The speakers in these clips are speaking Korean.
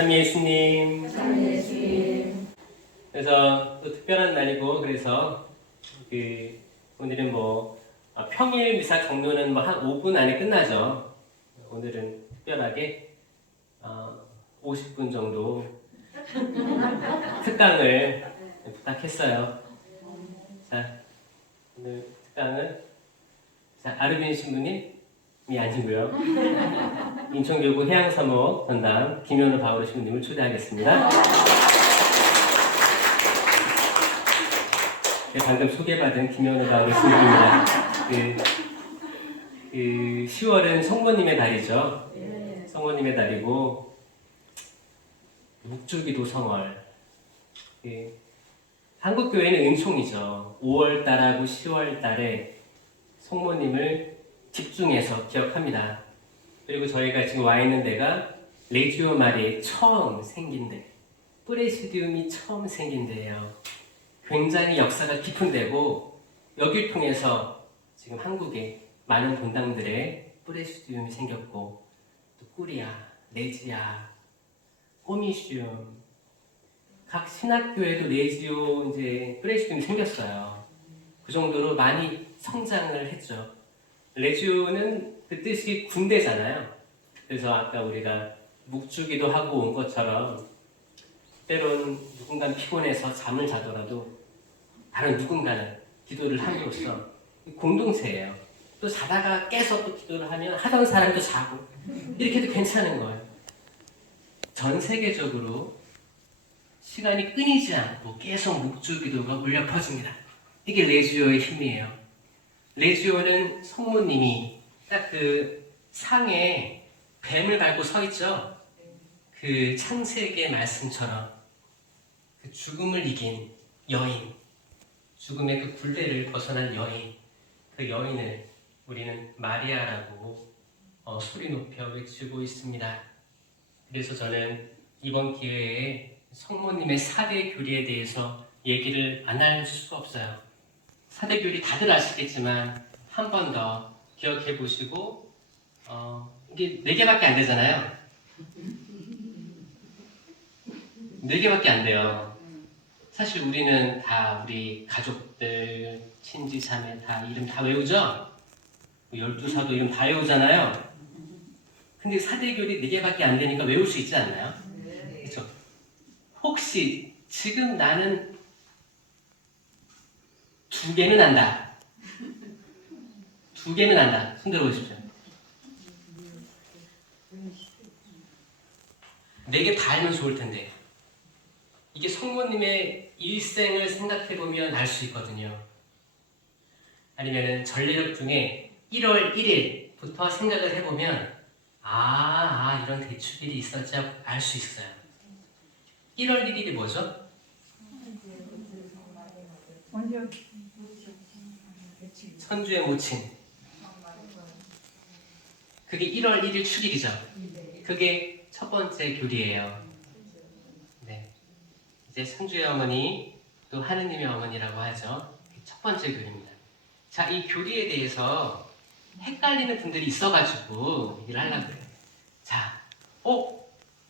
참 예수님. 참 예수님. 그래서 또 특별한 날이고 그래서 오늘은 평일 미사 종료는 한 5분 안에 끝나죠. 오늘은 특별하게 50분 정도 특강을 부탁했어요. 자, 오늘 특강은 아르빈 신부님이 아니고요. 인천교구 해양사목 전담 김현우 바오르 신부님을 초대하겠습니다. 네, 방금 소개받은 김현우 바오르 신부입니다. 10월은 성모님의 달이죠. 성모님의 달이고 묵주기도 성월. 한국 교회는 은총이죠. 5월 달하고 10월 달에 성모님을 집중해서 기억합니다. 그리고 저희가 지금 와 있는 데가 레지오 마리에 처음 생긴 데, 프레시디움이 처음 생긴 데예요. 굉장히 역사가 깊은 데고 여길 통해서 지금 한국에 많은 본당들에 프레시디움이 생겼고 또 꾸리아, 레지아, 호미시움 각 신학교에도 레지오 프레시디움이 생겼어요. 그 정도로 많이 성장을 했죠. 레지오는 그 뜻이 군대잖아요. 그래서 아까 우리가 묵주기도 하고 온 것처럼 때론 누군가는 피곤해서 잠을 자더라도 다른 누군가는 기도를 함으로써 공동체예요. 또 자다가 깨서 또 기도를 하면 하던 사람도 자고 이렇게 해도 괜찮은 거예요. 전 세계적으로 시간이 끊이지 않고 계속 묵주기도가 울려 퍼집니다. 이게 레지오의 힘이에요. 레지오는 성모님이 딱 그 상에 뱀을 밟고 서 있죠. 그 창세기의 말씀처럼 그 죽음을 이긴 여인, 죽음의 그 굴레를 벗어난 여인, 그 여인을 우리는 마리아라고 소리 높여 외치고 있습니다. 그래서 저는 이번 기회에 성모님의 4대 교리에 대해서 얘기를 안 할 수가 없어요. 4대 교리 다들 아시겠지만 한 번 더 기억해 보시고 이게 4개밖에 안 되잖아요. 4개밖에 안 돼요. 사실 우리는 다 우리 가족들, 친지, 자매 다 이름 다 외우죠? 12사도 이름 다 외우잖아요. 근데 4대 교리 4개밖에 안 되니까 외울 수 있지 않나요? 그렇죠? 혹시 지금 나는 2개는 안다. 2개는 안다. 손 들어보십시오. 4개 다 알면 좋을 텐데 이게 성모님의 일생을 생각해보면 알 수 있거든요. 아니면은 전례력 중에 1월 1일부터 생각을 해보면 이런 대축일이 있었지 알 수 있어요. 1월 1일이 뭐죠? 천주의 모친. 그게 1월 1일 축일이죠. 그게 첫 번째 교리예요. 네. 이제 천주의 어머니, 또 하느님의 어머니라고 하죠. 첫 번째 교리입니다. 자, 이 교리에 대해서 헷갈리는 분들이 있어가지고 얘기를 하려고 그래요. 자,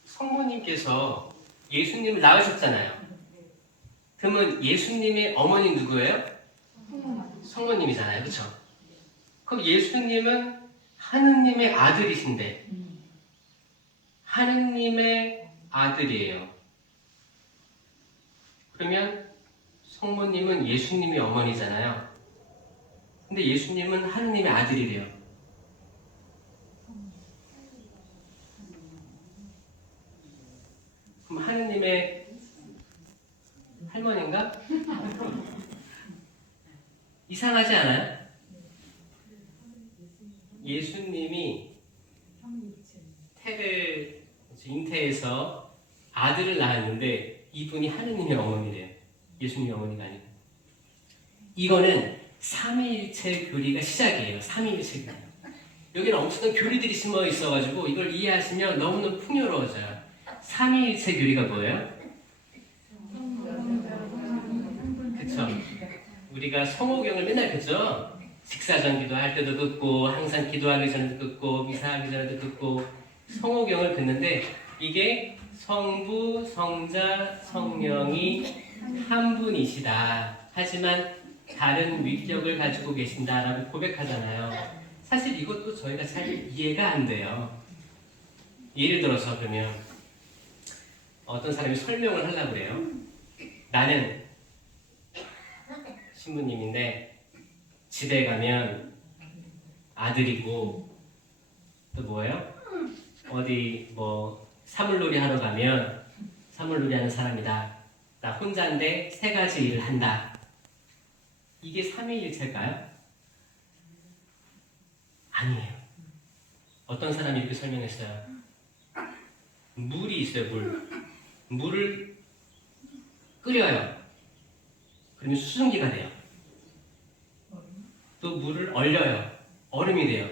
성모님께서 예수님을 낳으셨잖아요. 그러면 예수님의 어머니 누구예요? 성모님이잖아요. 그렇죠? 그럼 예수님은 하느님의 아들이신데 하느님의 아들이에요. 그러면 성모님은 예수님의 어머니잖아요. 근데 예수님은 하느님의 아들이래요. 그럼 하느님의 할머니인가? 이상하지 않아요? 예수님이 태를 잉태해서 아들을 낳았는데 이분이 하느님의 어머니래요. 예수님의 어머니가 아니고. 이거는 삼위일체 교리가 시작이에요. 삼위일체 교리. 여기는 엄청난 교리들이 심어 있어가지고 이걸 이해하시면 너무너무 풍요로워져요. 삼위일체 교리가 뭐예요? 그쵸? 우리가 성호경을 맨날 듣죠? 식사전 기도할 때도 듣고 항상 기도하기 전에도 듣고 미사하기 전에도 듣고 성호경을 듣는데 이게 성부, 성자, 성령이 한 분이시다. 하지만 다른 위격을 가지고 계신다라고 고백하잖아요. 사실 이것도 저희가 잘 이해가 안 돼요. 예를 들어서 그러면 어떤 사람이 설명을 하려고 그래요. 나는 신부님인데 집에 가면 아들이고 또 뭐예요? 어디 뭐 사물놀이 하러 가면 사물놀이 하는 사람이다. 나 혼자인데 세 가지 일을 한다. 이게 삼위일체일까요? 아니에요. 어떤 사람이 이렇게 설명했어요. 물이 있어요, 물. 물을 끓여요. 그러면 수증기가 돼요. 또 물을 얼려요. 얼음이 돼요.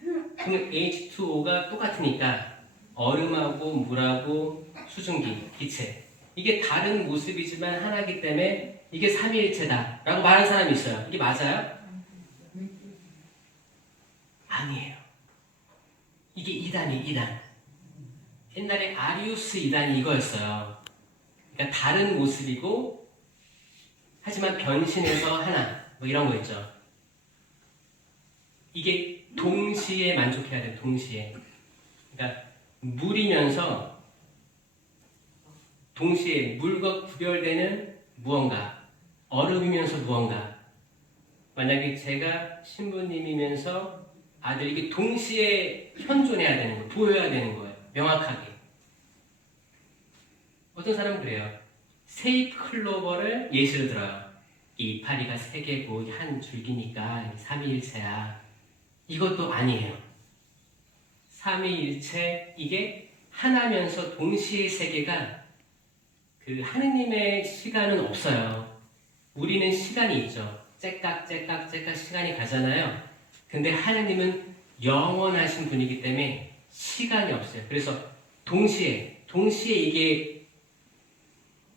그러면 H2O가 똑같으니까 얼음하고 물하고 수증기, 기체. 이게 다른 모습이지만 하나이기 때문에 이게 삼위일체다 라고 말하는 사람이 있어요. 이게 맞아요? 아니에요. 이게 이단이에요, 이단. 옛날에 아리우스 이단이 이거였어요. 그러니까 다른 모습이고 하지만 변신해서 하나 뭐 이런 거 있죠. 이게 동시에 만족해야 돼요. 동시에. 그러니까 물이면서 동시에 물과 구별되는 무언가, 얼음이면서 무언가. 만약에 제가 신부님이면서 아들 이게 동시에 현존해야 되는 거예요. 보여야 되는 거예요. 명확하게. 어떤 사람은 그래요. 세잎 클로버를 예시로 들어요. 이 이파리가 세 개고 한 줄기니까 삼위일체야. 이것도 아니에요. 삼위일체 이게 하나면서 동시에 세 개가 그 하느님의 시간은 없어요. 우리는 시간이 있죠. 째깍 시간이 가잖아요. 근데 하느님은 영원하신 분이기 때문에 시간이 없어요. 그래서 동시에 이게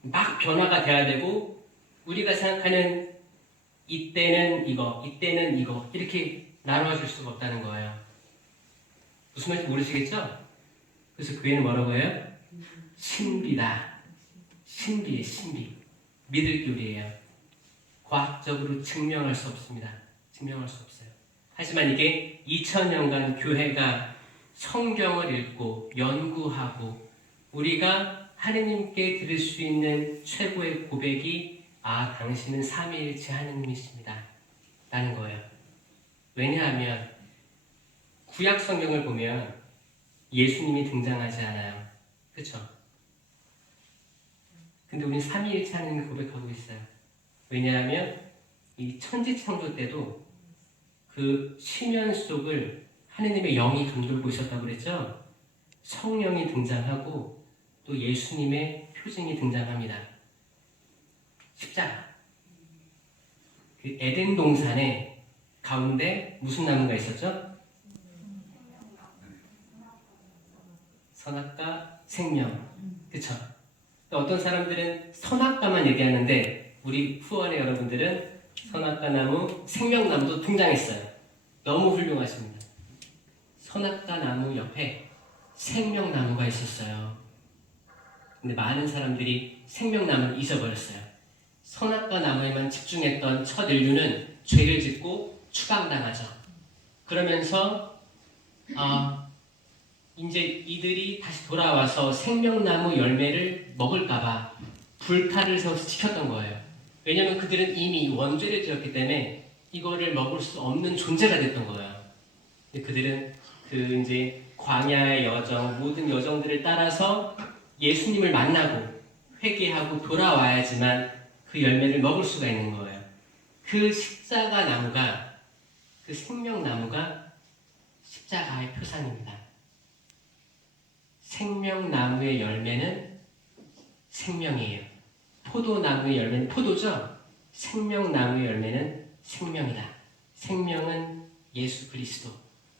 막 변화가 돼야 되고 우리가 생각하는 이때는 이거 이렇게 나눠줄 수가 없다는 거예요. 무슨 말인지 모르시겠죠? 그래서 그 외에는 뭐라고 해요? 신비다. 신비의 신비. 믿을 교리예요. 과학적으로 증명할 수 없습니다. 증명할 수 없어요. 하지만 이게 2000년간 교회가 성경을 읽고 연구하고 우리가 하느님께 드릴 수 있는 최고의 고백이 당신은 삼위일체 하느님이십니다. 라는 거예요. 왜냐하면 구약 성경을 보면 예수님이 등장하지 않아요. 그렇죠? 근데 우리는 삼위일체 하느님을 고백하고 있어요. 왜냐하면 이 천지창조 때도 그 시면 속을 하느님의 영이 감돌고 있었다고 그랬죠? 성령이 등장하고 또 예수님의 표징이 등장합니다. 십자가. 그 에덴 동산에 가운데 무슨 나무가 있었죠? 선악과 생명. 그쵸? 어떤 사람들은 선악과만 얘기하는데 우리 후원의 여러분들은 선악과 나무, 생명나무도 등장했어요. 너무 훌륭하십니다. 선악과 나무 옆에 생명나무가 있었어요. 근데 많은 사람들이 생명나무를 잊어버렸어요. 선악과 나무에만 집중했던 첫 인류는 죄를 짓고 추방당하죠. 그러면서 이제 이들이 다시 돌아와서 생명나무 열매를 먹을까봐 불탈을 세워서 지켰던 거예요. 왜냐하면 그들은 이미 원죄를 지었기 때문에 이거를 먹을 수 없는 존재가 됐던 거예요. 근데 그들은 그 이제 광야의 여정, 모든 여정들을 따라서 예수님을 만나고 회개하고 돌아와야지만 그 열매를 먹을 수가 있는 거예요. 그 십자가 나무가, 그 생명나무가 십자가의 표상입니다. 생명나무의 열매는 생명이에요. 포도나무의 열매는 포도죠? 생명나무의 열매는 생명이다. 생명은 예수 그리스도.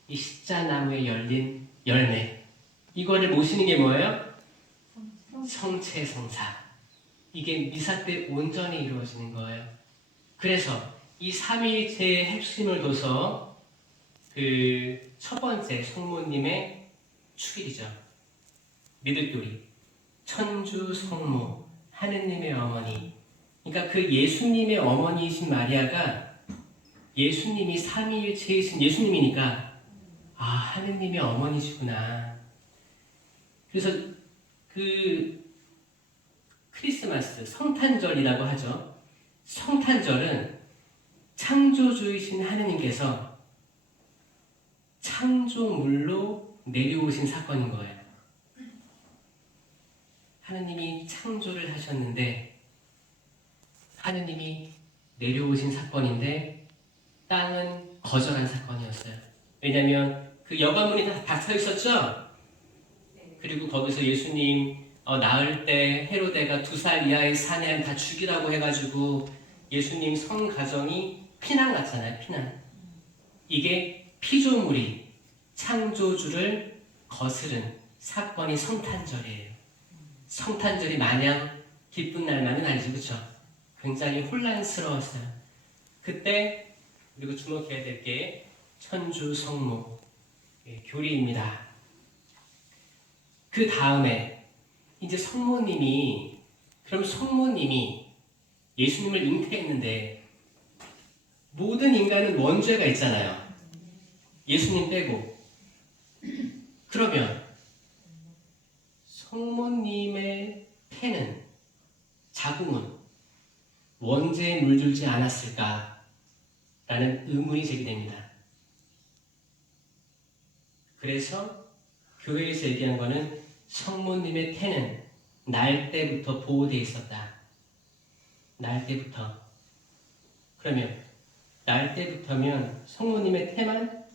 이 십자나무에 열린 열매. 이거를 모시는 게 뭐예요? 성체성사. 이게 미사 때 온전히 이루어지는 거예요. 그래서 이 삼위일체의 핵심을 둬서 그 첫 번째 성모님의 축일이죠. 믿을 교리, 천주 성모, 하느님의 어머니. 그러니까 그 예수님의 어머니이신 마리아가 예수님이 삼위일체이신 예수님이니까 하느님의 어머니시구나. 그래서 그 크리스마스, 성탄절이라고 하죠. 성탄절은 창조주이신 하느님께서 창조물로 내려오신 사건인 거예요. 하느님이 창조를 하셨는데 하느님이 내려오신 사건인데 땅은 거절한 사건이었어요. 왜냐하면 그 여관문이 다 닫혀 있었죠. 그리고 거기서 예수님 낳을 때 헤로데가 2살 이하의 사내한 다 죽이라고 해가지고 예수님 성 가정이 피난 갔잖아요. 피난. 이게 피조물이 창조주를 거스른 사건이 성탄절이에요. 성탄절이 마냥 기쁜 날만은 아니죠. 그렇죠? 굉장히 혼란스러웠어요. 그때 그리고 주목해야 될 게 천주 성모 교리입니다. 그 다음에 이제 성모님이 예수님을 잉태했는데 모든 인간은 원죄가 있잖아요. 예수님 빼고. 그러면 성모님의 태는, 자궁은 원죄에 물들지 않았을까라는 의문이 제기됩니다. 그래서 교회에서 얘기한 거는 성모님의 태는 날 때부터 보호되어 있었다. 날 때부터. 그러면 날 때부터면 성모님의 태만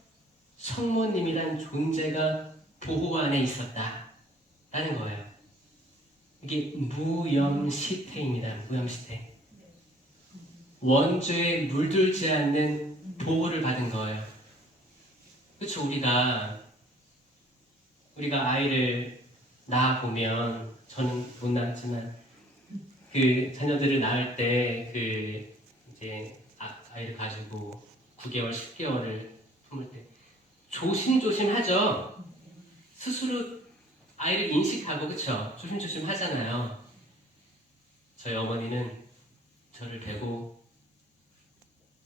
성모님이란 존재가 보호 안에 있었다 라는 거예요. 이게 무염시태입니다. 무염시태. 원죄에 물들지 않는 보호를 받은 거예요. 그렇죠. 우리가 아이를 낳아보면, 저는 못 낳았지만 그 자녀들을 낳을 때 이제 아이를 가지고 9개월, 10개월을 품을 때 조심조심 하죠. 스스로 아이를 인식하고, 그쵸? 조심조심 하잖아요. 저희 어머니는 저를 대고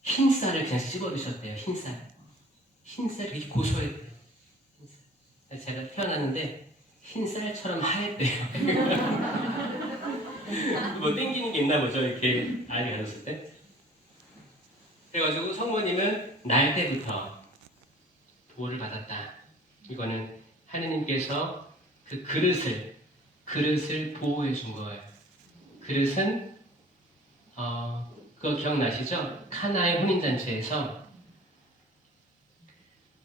흰쌀을 그냥 씹어드셨대요. 흰쌀이 되게 고소했대요. 제가 태어났는데 흰쌀처럼 하얗대요. 뭐 땡기는 게 있나 보죠. 이렇게 아이를 가졌을 때. 그래가지고 성모님은 날 때부터 보호를 받았다. 이거는 하느님께서 그 그릇을 보호해 준 거예요. 그릇은 그거 기억나시죠? 카나의 혼인잔치에서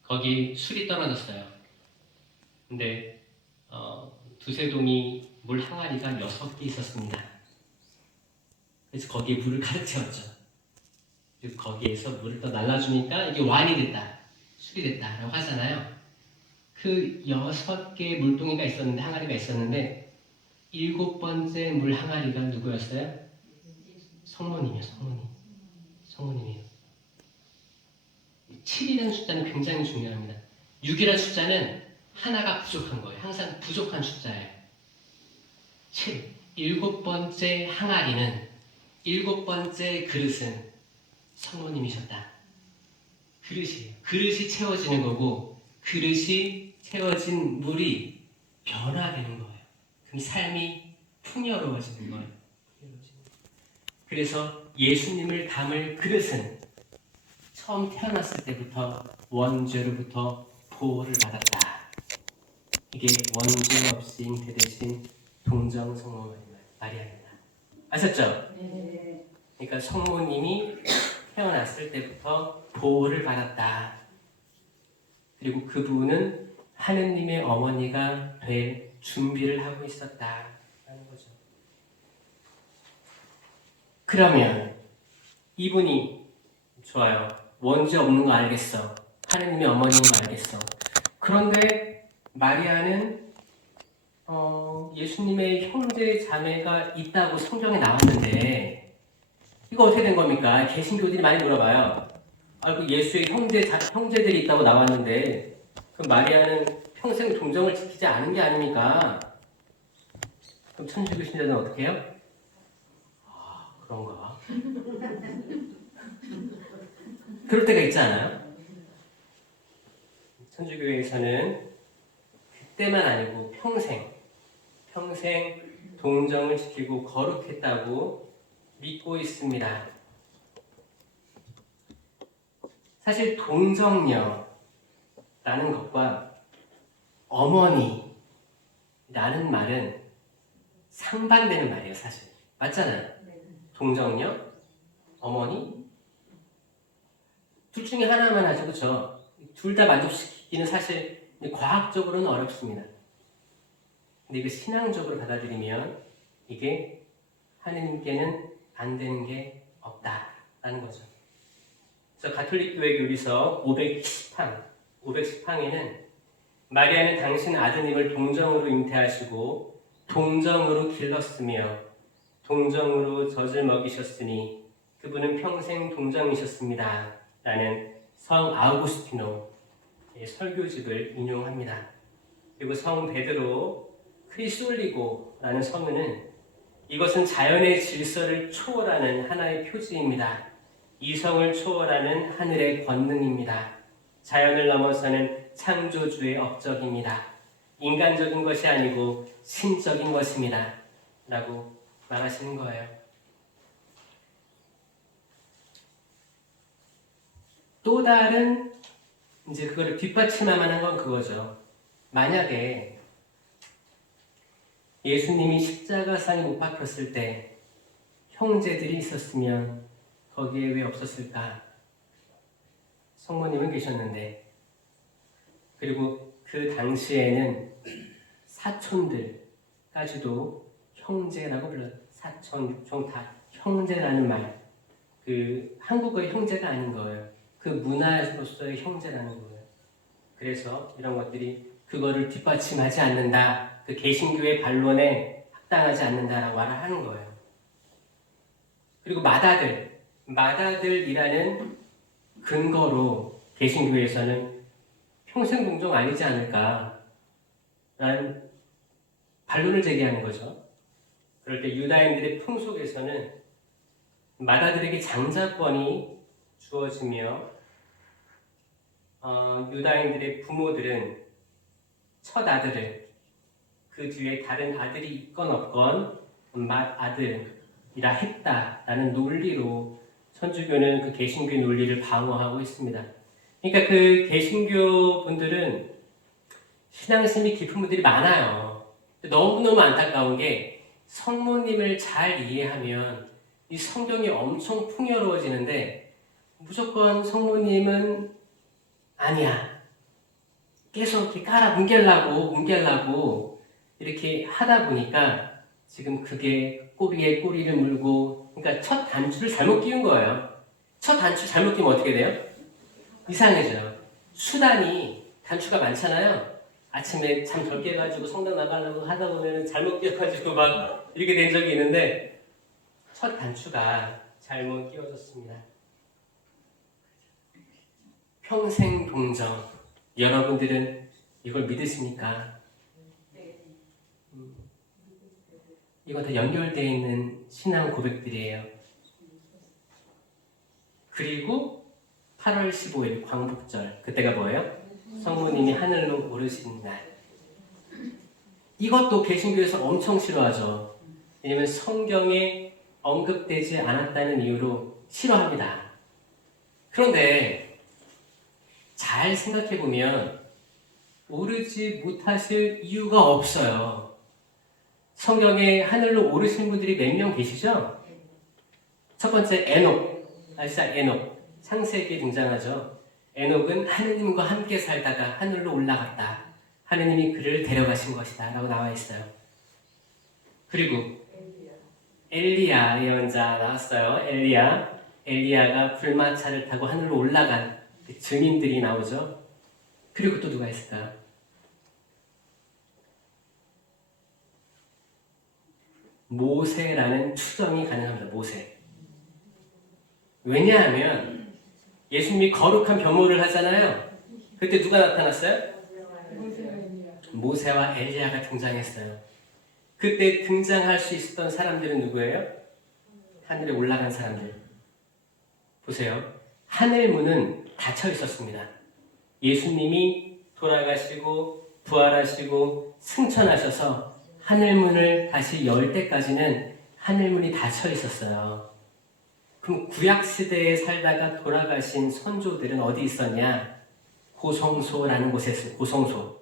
거기 술이 떨어졌어요. 근데 두세 동이 물 항아리가 6개 있었습니다. 그래서 거기에 물을 가득 채웠죠. 그래서 거기에서 물을 또 날라주니까 이게 와인이 됐다, 술이 됐다라고 하잖아요. 그 6개의 물동이가 있었는데, 항아리가 있었는데 7번째 물 항아리가 누구였어요? 성모님이에요. 성모님이에요. 7이라는 숫자는 굉장히 중요합니다. 6이라는 숫자는 하나가 부족한 거예요. 항상 부족한 숫자예요. 7. 7번째 항아리는, 7번째 그릇은 성모님이셨다. 그릇이 채워지는 거고, 그릇이 채워진 물이 변화되는 거예요. 그럼 삶이 풍요로워지는 거예요. 그래서 예수님을 담을 그릇은 처음 태어났을 때부터 원죄로부터 보호를 받았다. 이게 원죄 없이 잉태되신 동정성모 마리아입니다. 아셨죠? 네. 그러니까 성모님이 태어났을 때부터 보호를 받았다. 그리고 그분은 하느님의 어머니가 될 준비를 하고 있었다라는 거죠. 그러면 이분이 좋아요. 원죄 없는 거 알겠어. 하느님의 어머니인 거 알겠어. 그런데 마리아는 예수님의 형제 자매가 있다고 성경에 나왔는데 이거 어떻게 된 겁니까? 개신교들이 많이 물어봐요. 그 예수의 형제들이 있다고 나왔는데 그 마리아는 평생 동정을 지키지 않은 게 아닙니까? 그럼 천주교 신자는 어떻게 해요? 아, 그런가? 그럴 때가 있지 않아요? 천주교에서는 그때만 아니고 평생 동정을 지키고 거룩했다고 믿고 있습니다. 사실 동정녀라는 것과 어머니라는 말은 상반되는 말이에요, 사실. 맞잖아요. 동정녀, 어머니, 둘 중에 하나만 하죠, 그렇죠? 둘 다 만족시키기는 사실 과학적으로는 어렵습니다. 근데 이거 신앙적으로 받아들이면 이게 하느님께는 안 되는 게 없다라는 거죠. 그래서 가톨릭 교회 교리서 510항에는 마리아는 당신 아드님을 동정으로 잉태하시고 동정으로 길렀으며 동정으로 젖을 먹이셨으니 그분은 평생 동정이셨습니다. 라는 성 아우구스티노의 설교집을 인용합니다. 그리고 성 베드로 크리솔리고라는 성은은 이것은 자연의 질서를 초월하는 하나의 표지입니다. 이성을 초월하는 하늘의 권능입니다. 자연을 넘어서는 창조주의 업적입니다. 인간적인 것이 아니고 신적인 것입니다. 라고 말하시는 거예요. 또 다른 이제 그거를 뒷받침할 만한 건 그거죠. 만약에 예수님이 십자가상에 못 박혔을 때 형제들이 있었으면 거기에 왜 없었을까? 성모님은 계셨는데, 그리고 그 당시에는 사촌들까지도 형제라고 불렀어요. 사촌, 다 형제라는 말. 그 한국어의 형제가 아닌 거예요. 그 문화로서의 형제라는 거예요. 그래서 이런 것들이 그거를 뒷받침하지 않는다. 그 개신교의 반론에 합당하지 않는다라고 말을 하는 거예요. 그리고 마다들이라는 근거로 개신교에서는 평생 동정 아니지 않을까라는 반론을 제기하는 거죠. 그럴 때 유다인들의 풍속에서는 마다들에게 장자권이 주어지며 유다인들의 부모들은 첫 아들을 그 뒤에 다른 아들이 있건 없건 맏아들이라 했다라는 논리로 천주교는 그 개신교의 논리를 방어하고 있습니다. 그러니까 그 개신교 분들은 신앙심이 깊은 분들이 많아요. 너무너무 안타까운 게 성모님을 잘 이해하면 이 성경이 엄청 풍요로워지는데 무조건 성모님은 아니야. 계속 이렇게 깔아 뭉개려고 이렇게 하다 보니까 지금 그게 꼬리에 꼬리를 물고, 그러니까 첫 단추를 잘못 끼운 거예요. 첫 단추 잘못 끼면 어떻게 돼요? 이상해져요. 수단이 단추가 많잖아요. 아침에 잠 덜 깨가지고 성당 나가려고 하다 보면 잘못 끼어가지고 막 이렇게 된 적이 있는데 첫 단추가 잘못 끼워졌습니다. 평생 동정. 여러분들은 이걸 믿으십니까? 이건 다 연결되어 있는 신앙 고백들이에요. 그리고 8월 15일 광복절, 그때가 뭐예요? 성모님이 하늘로 오르신 날. 이것도 개신교에서 엄청 싫어하죠. 왜냐하면 성경에 언급되지 않았다는 이유로 싫어합니다. 그런데 잘 생각해보면 오르지 못하실 이유가 없어요. 성경에 하늘로 오르신 분들이 몇 명 계시죠? 첫 번째 에녹, 창세기에 등장하죠. 에녹은 하느님과 함께 살다가 하늘로 올라갔다. 하느님이 그를 데려가신 것이다 라고 나와 있어요. 그리고 엘리야 예언자 나왔어요. 엘리야가 불마차를 타고 하늘로 올라간 그 증인들이 나오죠. 그리고 또 누가 있을까요? 모세라는 추정이 가능합니다. 모세. 왜냐하면 예수님이 거룩한 변모를 하잖아요. 그때 누가 나타났어요? 모세와 엘리야가 등장했어요. 그 그때 등장할 수 있었던 사람들은 누구예요? 하늘에 올라간 사람들. 보세요. 하늘 문은 닫혀 있었습니다. 예수님이 돌아가시고 부활하시고 승천하셔서 하늘 문을 다시 열 때까지는 하늘 문이 닫혀 있었어요. 그럼 구약 시대에 살다가 돌아가신 선조들은 어디 있었냐? 고성소라는 곳에 있어요. 고성소.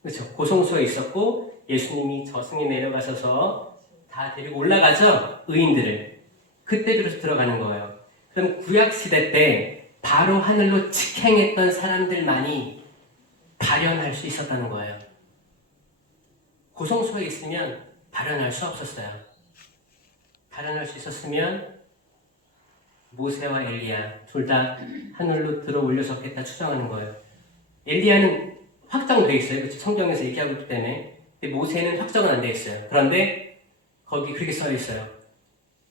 그렇죠? 고성소에 있었고 예수님이 저승에 내려가셔서 다 데리고 올라가죠? 의인들을. 그때 비로소 들어가는 거예요. 그럼 구약 시대 때 바로 하늘로 직행했던 사람들만이 발현할 수 있었다는 거예요. 고성소에 있으면 발현할 수 없었어요. 발현할 수 있었으면 모세와 엘리야 둘 다 하늘로 들어 올려졌겠다 추정하는 거예요. 엘리야는 확정돼 있어요. 그렇죠? 성경에서 얘기하고 있기 때문에. 근데 모세는 확정은 안 돼 있어요. 그런데 거기 그렇게 써 있어요.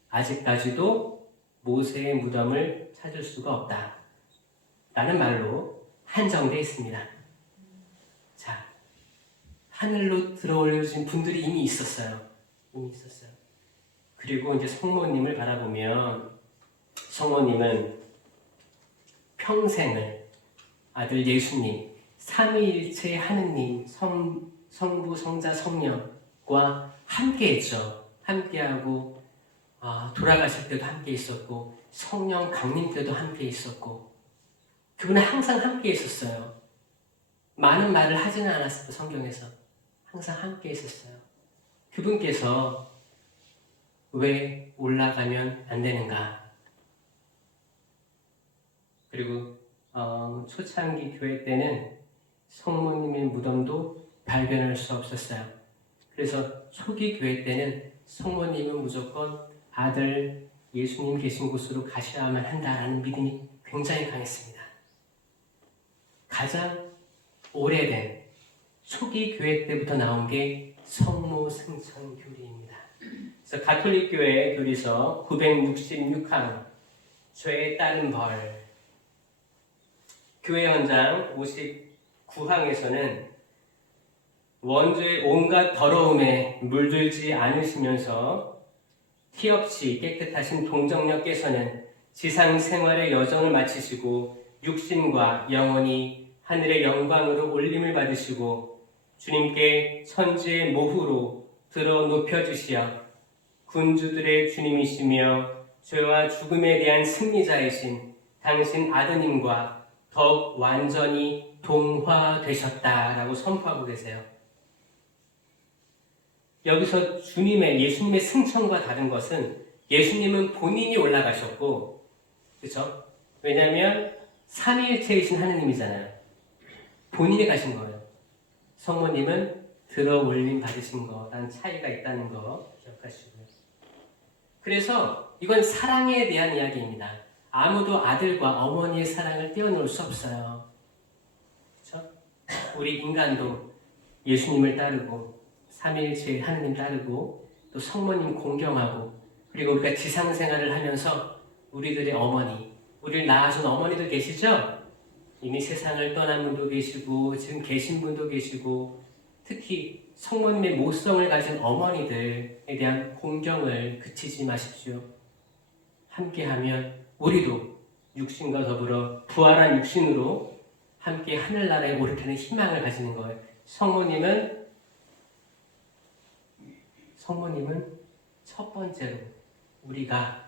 아직까지도 모세의 무덤을 찾을 수가 없다. 라는 말로 한정되어 있습니다. 자, 하늘로 들어 올려진 분들이 이미 있었어요. 그리고 이제 성모님을 바라보면 성모님은 평생을 아들 예수님, 삼위일체 하느님, 성부, 성자, 성령과 함께했죠. 함께하고 돌아가실 때도 함께 있었고 성령 강림 때도 함께 있었고 그분은 항상 함께 있었어요. 많은 말을 하지는 않았어요. 성경에서 항상 함께 있었어요. 그분께서 왜 올라가면 안 되는가? 그리고 초창기 교회 때는 성모님의 무덤도 발견할 수 없었어요. 그래서 초기 교회 때는 성모님은 무조건 아들 예수님 계신 곳으로 가셔야만 한다라는 믿음이 굉장히 강했습니다. 가장 오래된 초기 교회 때부터 나온 게 성모 승천 교리입니다. 그래서 가톨릭 교회 교리서 966항 죄에 따른 벌 교회 헌장 59항에서는 원죄의 온갖 더러움에 물들지 않으시면서 티 없이 깨끗하신 동정녀께서는 지상 생활의 여정을 마치시고 육신과 영혼이 하늘의 영광으로 올림을 받으시고 주님께 천지의 모후로 들어 높여주시어 군주들의 주님이시며 죄와 죽음에 대한 승리자이신 당신 아드님과 더욱 완전히 동화되셨다라고 선포하고 계세요. 여기서 예수님의 승천과 다른 것은 예수님은 본인이 올라가셨고, 그렇죠? 왜냐하면 삼위일체이신 하느님이잖아요. 본인이 가신 거예요. 성모님은 들어 올림 받으신 거랑 차이가 있다는 거 기억하시고요. 그래서 이건 사랑에 대한 이야기입니다. 아무도 아들과 어머니의 사랑을 떼어놓을 수 없어요. 그렇죠? 우리 인간도 예수님을 따르고 삼위일체 하느님 따르고 또 성모님 공경하고 그리고 우리가 지상생활을 하면서 우리들의 어머니, 우리를 낳아준 어머니들 계시죠? 이미 세상을 떠난 분도 계시고 지금 계신 분도 계시고 특히 성모님의 모성을 가진 어머니들에 대한 공경을 그치지 마십시오. 함께하면 우리도 육신과 더불어 부활한 육신으로 함께 하늘나라에 오르는 희망을 가지는 거예요. 성모님은 첫 번째로 우리가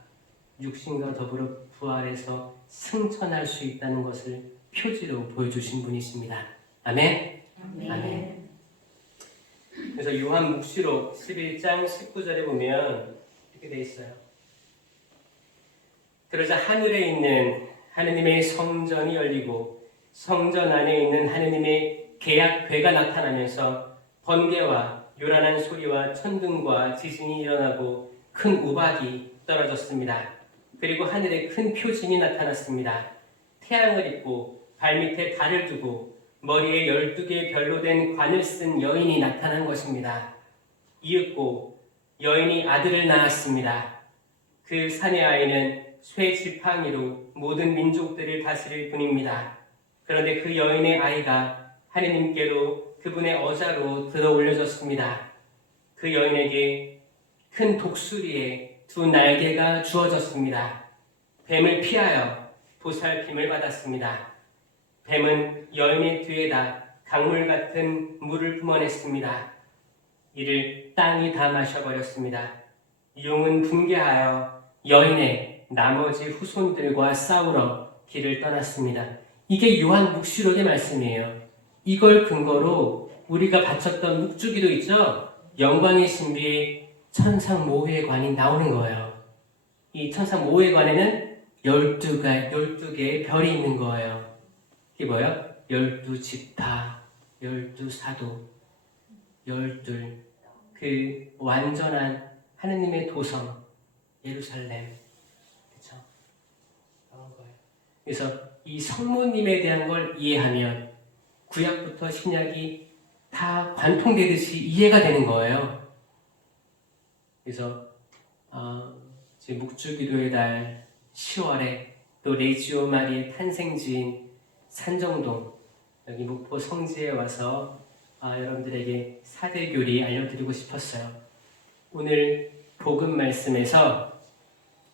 육신과 더불어 부활해서 승천할 수 있다는 것을 표지로 보여주신 분이십니다. 아멘? 아멘. 그래서 요한 묵시록 11장 19절에 보면 이렇게 되어 있어요. 그러자 하늘에 있는 하느님의 성전이 열리고 성전 안에 있는 하느님의 계약궤가 나타나면서 번개와 요란한 소리와 천둥과 지진이 일어나고 큰 우박이 떨어졌습니다. 그리고 하늘에 큰 표징이 나타났습니다. 태양을 입고 발밑에 달을 두고 머리에 12개의 별로 된 관을 쓴 여인이 나타난 것입니다. 이윽고 여인이 아들을 낳았습니다. 그 사내 아이는 쇠 지팡이로 모든 민족들을 다스릴 분입니다. 그런데 그 여인의 아이가 하느님께로 그분의 어자로 들어 올려졌습니다. 그 여인에게 큰 독수리의 두 날개가 주어졌습니다. 뱀을 피하여 보살핌을 받았습니다. 뱀은 여인의 뒤에다 강물 같은 물을 뿜어냈습니다. 이를 땅이 다 마셔버렸습니다. 용은 분개하여 여인의 나머지 후손들과 싸우러 길을 떠났습니다. 이게 요한묵시록의 말씀이에요. 이걸 근거로 우리가 바쳤던 묵주기도 있죠. 영광의 신비의 천상모회의 관이 나오는 거예요. 이 천상모회관에는 12개의 별이 있는 거예요. 이게 뭐예요? 12지파, 12사도, 12, 그 완전한 하느님의 도성 예루살렘, 그렇죠? 그런 거예요. 그래서 이 성모님에 대한 걸 이해하면 구약부터 신약이 다 관통되듯이 이해가 되는 거예요. 그래서 지금 묵주기도의 달 10월에 또 레지오 마리의 탄생지인 산정동 여기 목포 성지에 와서 여러분들에게 사대교리 알려드리고 싶었어요. 오늘 복음 말씀에서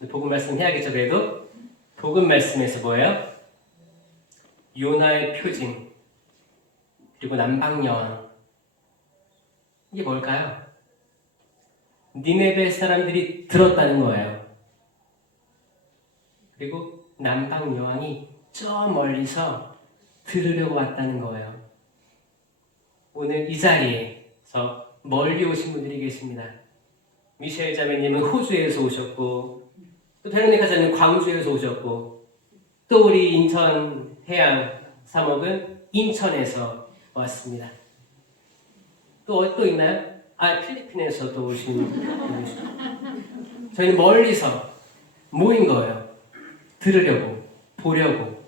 복음 말씀 해야겠죠. 그래도 복음 말씀에서 뭐예요? 요나의 표징 그리고 남방여왕 이게 뭘까요? 니네베 사람들이 들었다는 거예요. 그리고 남방여왕이 저 멀리서 들으려고 왔다는 거예요. 오늘 이 자리에서 멀리 오신 분들이 계십니다. 미셸 자매님은 호주에서 오셨고 또 베로니카 자매는 광주에서 오셨고 또 우리 인천 해양 사목은 인천에서 왔습니다. 또 있나요? 필리핀에서도 오신 분이시죠. 저희는 멀리서 모인 거예요. 들으려고, 보려고.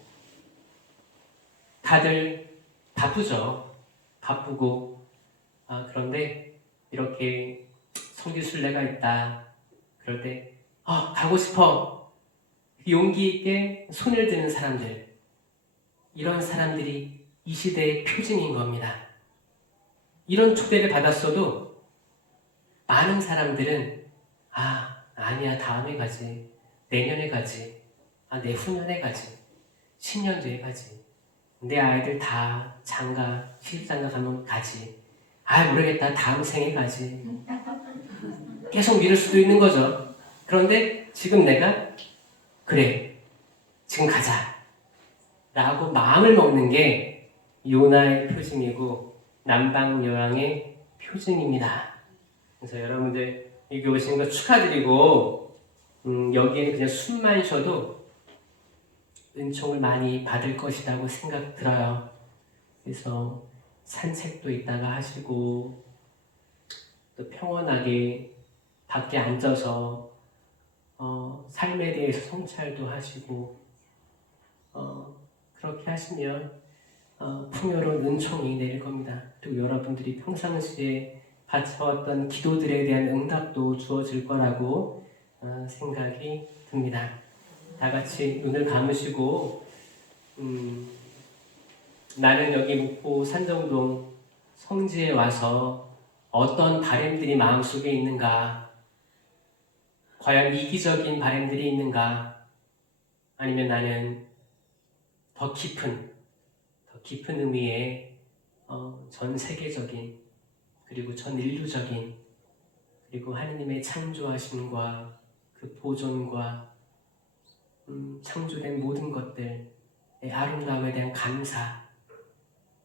다들 바쁘죠. 바쁘고 그런데 이렇게 성지순례가 있다. 그럴 때 가고 싶어. 용기 있게 손을 드는 사람들. 이런 사람들이 이 시대의 표징인 겁니다. 이런 초대를 받았어도 많은 사람들은 아니야 다음에 가지. 내년에 가지. 내후년에 가지. 10년 뒤에 가지. 내 아이들 다 장가, 시집장가 가면 가지. 모르겠다. 다음 생에 가지. 계속 미룰 수도 있는 거죠. 그런데 지금 내가 그래. 지금 가자. 라고 마음을 먹는 게 요나의 표징이고 남방여왕의 표징입니다. 그래서 여러분들 여기 오신 거 축하드리고 여기에는 그냥 숨만 쉬어도 은총을 많이 받을 것이라고 생각 들어요. 그래서 산책도 이따가 하시고 또 평온하게 밖에 앉아서 삶에 대해서 성찰도 하시고 그렇게 하시면 풍요로운 은총이 내릴 겁니다. 그리고 여러분들이 평상시에 바쳐왔던 기도들에 대한 응답도 주어질 거라고 생각이 듭니다. 다 같이 눈을 감으시고 나는 여기 목포 산정동 성지에 와서 어떤 바램들이 마음속에 있는가? 과연 이기적인 바램들이 있는가? 아니면 나는 더 깊은 의미의 전 세계적인 그리고 전 인류적인 그리고 하느님의 창조하심과 그 보존과 창조된 모든 것들의 아름다움에 대한 감사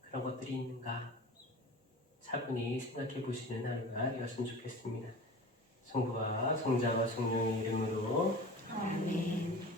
그런 것들이 있는가 차분히 생각해 보시는 하루가 되었으면 좋겠습니다. 성부와 성자와 성령의 이름으로 아멘.